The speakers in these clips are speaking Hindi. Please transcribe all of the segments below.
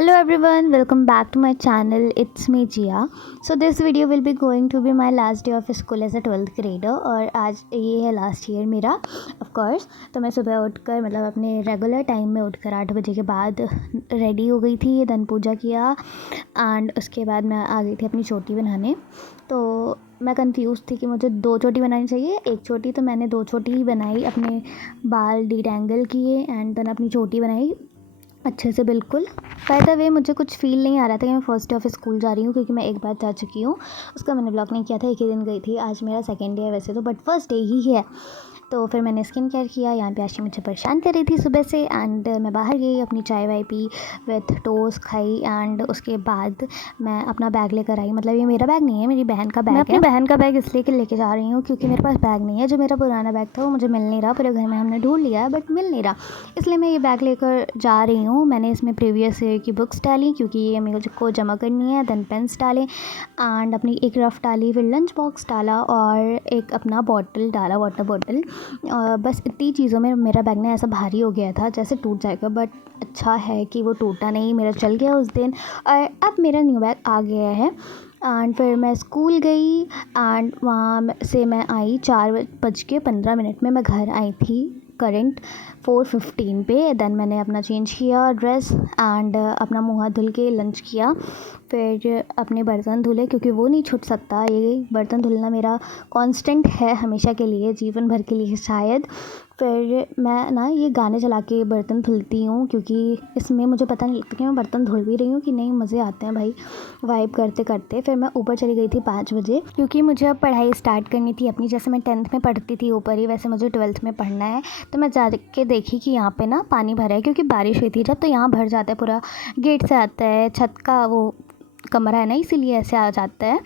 Hello everyone, welcome back to my channel. It's me Jia. So this video will be going to be my last day of school as a 12th grader और आज ये है लास्ट ईयर मेरा ऑफ कोर्स। तो मैं सुबह उठकर मतलब अपने रेगुलर टाइम में उठकर 8 बजे के बाद रेडी हो गई थी, देन पूजा किया एंड उसके बाद मैं आ गई थी अपनी चोटी बनाने। तो मैं कंफ्यूज थी कि मुझे 2 चोटी बनानी चाहिए 1 चोटी, तो मैंने 2 चोटी ही बनाई। अपने बाल डीटैंगल किए एंड देन अपनी चोटी बनाई अच्छे से बिल्कुल। बाय द वे मुझे कुछ फ़ील नहीं आ रहा था कि मैं फ़र्स्ट डे ऑफ स्कूल जा रही हूँ, क्योंकि मैं एक बार जा चुकी हूँ। उसका मैंने ब्लॉग नहीं किया था, एक ही दिन गई थी। आज मेरा सेकंड डे है वैसे तो, बट फर्स्ट डे ही है। तो फिर मैंने स्किन केयर किया। यहाँ पे आशी मुझे परेशान कर रही थी सुबह से एंड मैं बाहर गई, अपनी चाय वाय पी, विथ टोस्ट खाई एंड उसके बाद मैं अपना बैग लेकर आई। मतलब ये मेरा बैग नहीं है, मेरी बहन का बैग है। मैं अपनी बहन का बैग इसलिए लेके जा रही हूँ क्योंकि मेरे पास बैग नहीं है। जो मेरा पुराना बैग था वो मुझे मिल नहीं रहा, पूरे घर में हमने ढूंढ लिया है बट मिल नहीं रहा, इसलिए मैं ये बैग लेकर जा रही हूँ। मैंने इसमें प्रीवियस ईयर की बुक्स डाली क्योंकि ये मेरे को जमा करनी है, देन पेन्स डाले एंड अपनी एक रफ़ डाली, फिर लंच बॉक्स डाला और एक अपना बॉटल डाला, वाटर बॉटल। बस इतनी चीज़ों में मेरा बैग ना ऐसा भारी हो गया था जैसे टूट जाएगा, बट अच्छा है कि वो टूटा नहीं, मेरा चल गया उस दिन और अब मेरा न्यू बैग आ गया है। एंड फिर मैं स्कूल गई एंड वहाँ से मैं आई 4:15 में मैं घर आई थी करेंट 4:15 पे। देन मैंने अपना चेंज किया ड्रेस एंड अपना मुँह हाथ धुल के लंच किया, फिर अपने बर्तन धुले क्योंकि वो नहीं छूट सकता। ये बर्तन धुलना मेरा कांस्टेंट है हमेशा के लिए, जीवन भर के लिए शायद। फिर मैं ना ये गाने चला के बर्तन धुलती हूँ क्योंकि इसमें मुझे पता नहीं लगता कि मैं बर्तन धुल भी रही हूँ कि नहीं। मज़े आते हैं भाई वाइब करते करते। फिर मैं ऊपर चली गई थी 5 बजे क्योंकि मुझे अब पढ़ाई स्टार्ट करनी थी अपनी। जैसे मैं 10th में पढ़ती थी ऊपर ही, वैसे मुझे 12th में पढ़ना है। तो मैं जा के देखी कि यहाँ पे ना पानी भरा है क्योंकि बारिश हुई थी जब, तो यहाँ भर जाता है पूरा, गेट से आता है, छत का वो कमरा है ना, इसीलिए ऐसे आ जाता है।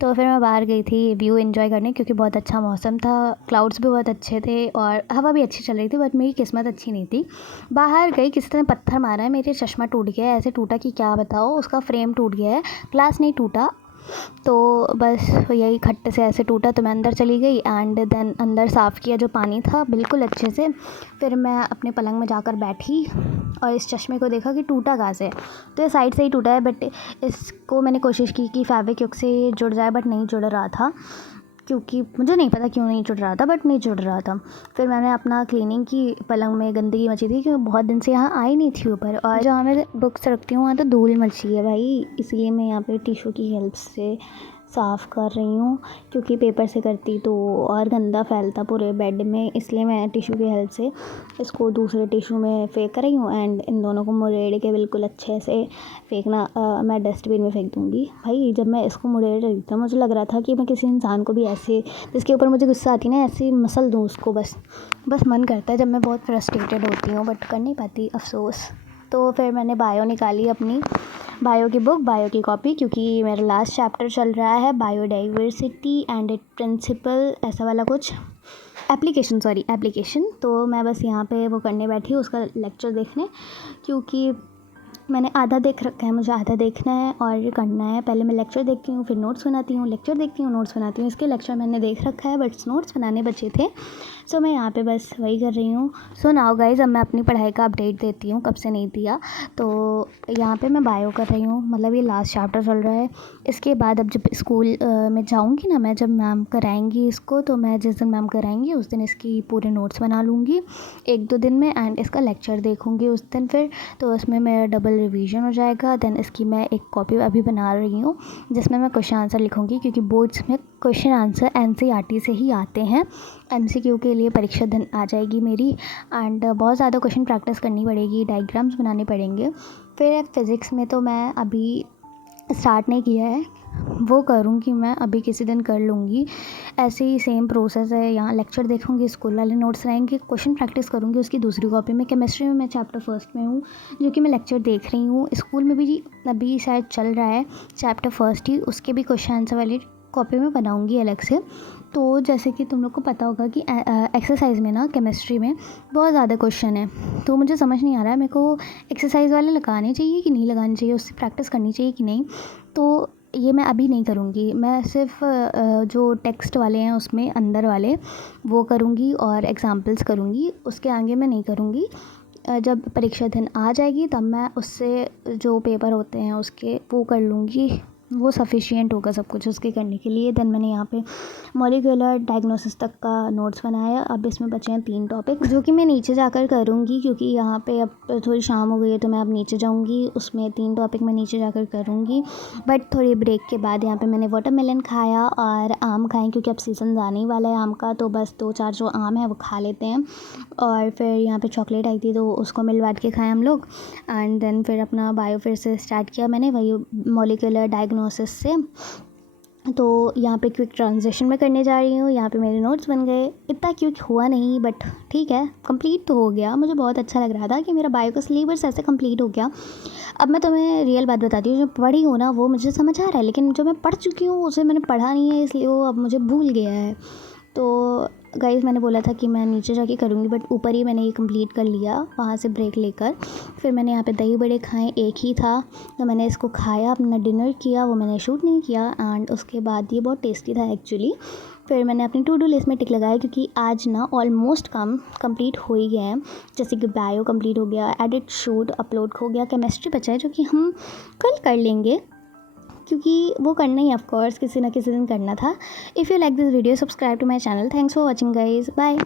तो फिर मैं बाहर गई थी व्यू एंजॉय करने क्योंकि बहुत अच्छा मौसम था, क्लाउड्स भी बहुत अच्छे थे और हवा भी अच्छी चल रही थी, बट मेरी किस्मत अच्छी नहीं थी। बाहर गई, किसी ने पत्थर मारा है, मेरे चश्मा टूट गया है। ऐसे टूटा कि क्या बताओ, उसका फ्रेम टूट गया है, ग्लास नहीं टूटा। तो बस यही खट्टे से ऐसे टूटा। तो मैं अंदर चली गई एंड देन अंदर साफ़ किया जो पानी था बिल्कुल अच्छे से। फिर मैं अपने पलंग में जाकर बैठी और इस चश्मे को देखा कि टूटा कहाँ से। तो ये साइड से ही टूटा है, बट इसको मैंने कोशिश की कि फेविक्विक से जुड़ जाए, बट नहीं जुड़ रहा था क्योंकि मुझे नहीं पता क्यों नहीं जुड़ रहा था, बट नहीं जुड़ रहा था। फिर मैंने अपना क्लीनिंग की, पलंग में गंदगी मची थी क्योंकि बहुत दिन से यहाँ आई नहीं थी ऊपर, और जहाँ मैं बुक्स रखती हूँ वहाँ तो धूल मची है भाई, इसलिए मैं यहाँ पे टिशू की हेल्प से साफ़ कर रही हूँ क्योंकि पेपर से करती तो और गंदा फैलता पूरे बेड में, इसलिए मैं टिशू की हेल्प से इसको दूसरे टिशू में फेंक रही हूँ एंड इन दोनों को मुड़ेड़ के बिल्कुल अच्छे से फेंकना। मैं डस्टबिन में फेंक दूँगी भाई। जब मैं इसको मुड़ेड़ रही थी मुझे लग रहा था कि मैं किसी इंसान को भी ऐसे, जिसके ऊपर मुझे गुस्सा आती ना, ऐसे मसल दूँ उसको। बस मन करता है जब मैं बहुत फ्रस्ट्रेटेड होती हूँ, बट कर नहीं पाती, अफसोस। तो फिर मैंने बायो निकाली, अपनी बायो की बुक, बायो की कॉपी, क्योंकि मेरा लास्ट चैप्टर चल रहा है बायोडाइवर्सिटी एंड इट प्रिंसिपल, ऐसा वाला कुछ एप्लीकेशन। तो मैं बस यहाँ पे वो करने बैठी हूँ, उसका लेक्चर देखने, क्योंकि मैंने आधा देख रखा है, मुझे आधा देखना है और करना है। पहले मैं लेक्चर देखती हूँ, फिर नोट्स बनाती हूँ, लेक्चर देखती हूँ, नोट्स बनाती हूँ। इसके लेक्चर मैंने देख रखा है बट नोट्स बनाने बचे थे, सो मैं यहाँ पे बस वही कर रही हूँ। सो नाउ गाइज़, अब मैं अपनी पढ़ाई का अपडेट देती हूँ, कब से नहीं दिया। तो यहाँ पे मैं बायो कर रही हूँ, मतलब ये लास्ट चैप्टर चल रहा है। इसके बाद अब जब स्कूल में जाऊँगी ना मैं, जब मैम कराएंगी इसको, तो मैं जिस दिन मैम कराएंगी उस दिन इसकी पूरे नोट्स बना लूँगी 1-2 दिन में एंड इसका लेक्चर देखूँगी उस दिन फिर। तो उसमें मेरा डबल रिवीजन हो जाएगा। देन इसकी मैं एक कॉपी अभी बना रही हूँ जिसमें मैं क्वेश्चन आंसर लिखूँगी, क्योंकि बोर्ड्स में क्वेश्चन आंसर एनसीईआरटी से ही आते हैं। एमसीक्यू के लिए परीक्षा दिन आ जाएगी मेरी एंड बहुत ज़्यादा क्वेश्चन प्रैक्टिस करनी पड़ेगी, डायग्राम्स बनाने पड़ेंगे। फिर फिज़िक्स में तो मैं अभी स्टार्ट नहीं किया है, वो करूँगी मैं अभी, किसी दिन कर लूँगी। ऐसे ही सेम प्रोसेस है, यहाँ लेक्चर देखूँगी, स्कूल वाले नोट्स रहेंगे, क्वेश्चन प्रैक्टिस करूँगी उसकी दूसरी कॉपी में। केमिस्ट्री में मैं चैप्टर फर्स्ट में हूँ, जो कि मैं लेक्चर देख रही हूँ। स्कूल में भी अभी शायद चल रहा है चैप्टर फर्स्ट ही, उसके भी क्वेश्चन आंसर वाली कॉपी में बनाऊँगी अलग से। तो जैसे कि तुम लोग को पता होगा कि एक्सरसाइज में ना, केमिस्ट्री में बहुत ज़्यादा क्वेश्चन है, तो मुझे समझ नहीं आ रहा है मेरे को एक्सरसाइज वाले लगाने चाहिए कि नहीं लगाने चाहिए, उससे प्रैक्टिस करनी चाहिए कि नहीं। तो ये मैं अभी नहीं करूँगी, मैं सिर्फ जो टेक्स्ट वाले हैं उसमें अंदर वाले वो करूँगी और एग्जाम्पल्स करूँगी, उसके आगे मैं नहीं करूँगी। जब परीक्षा दिन आ जाएगी तब मैं उससे जो पेपर होते हैं उसके वो कर लूँगी, वो सफिशिएंट होगा सब कुछ उसके करने के लिए। देन मैंने यहाँ पे मॉलिक्यूलर डायग्नोसिस तक का नोट्स बनाया। अब इसमें बचे हैं 3 टॉपिक जो कि मैं नीचे जाकर करूँगी, क्योंकि यहाँ पे अब थोड़ी शाम हो गई है तो मैं अब नीचे जाऊँगी। उसमें 3 टॉपिक मैं नीचे जाकर करूँगी। बट थोड़ी ब्रेक के बाद यहाँ पे मैंने वाटरमेलन खाया और आम खाएँ, क्योंकि अब सीज़न आने ही वाला है आम का, तो बस 2-4 जो आम है वो खा लेते हैं। और फिर यहाँ पे चॉकलेट आई थी तो उसको मिल बाँट के खाए हम लोग। एंड देन फिर अपना बायो फिर से स्टार्ट किया मैंने, वही मॉलिक्यूलर डायग्नोसिस से। तो यहाँ पे क्विक ट्रांजिशन मैं करने जा रही हूँ। यहाँ पे मेरे नोट्स बन गए, इतना क्विक हुआ नहीं बट ठीक है, कंप्लीट तो हो गया। मुझे बहुत अच्छा लग रहा था कि मेरा बायो का सिलेबस ऐसे कंप्लीट हो गया। अब मैं तुम्हें रियल बात बताती हूँ, जो पढ़ी हूँ ना वो मुझे समझ आ रहा है, लेकिन जो मैं पढ़ चुकी हूँ उसे मैंने पढ़ा नहीं है, इसलिए वो अब मुझे भूल गया है। तो गाइस मैंने बोला था कि मैं नीचे जाके करूँगी, बट ऊपर ही मैंने ये कंप्लीट कर लिया वहाँ से ब्रेक लेकर। फिर मैंने यहाँ पे दही बड़े खाए, एक ही था तो मैंने इसको खाया, अपना डिनर किया, वो मैंने शूट नहीं किया। एंड उसके बाद ये बहुत टेस्टी था एक्चुअली। फिर मैंने अपनी टू डू लिस्ट में टिक लगाया, क्योंकि आज ना ऑलमोस्ट काम कंप्लीट हो ही गए हैं। जैसे कि बायो कंप्लीट हो गया, एडिट शूट अपलोड हो गया, केमिस्ट्री बचा है जो कि हम कल कर लेंगे, क्योंकि वो करना ही ऑफ कोर्स किसी ना किसी दिन करना था। If you like this video subscribe to my channel. Thanks for watching guys, bye.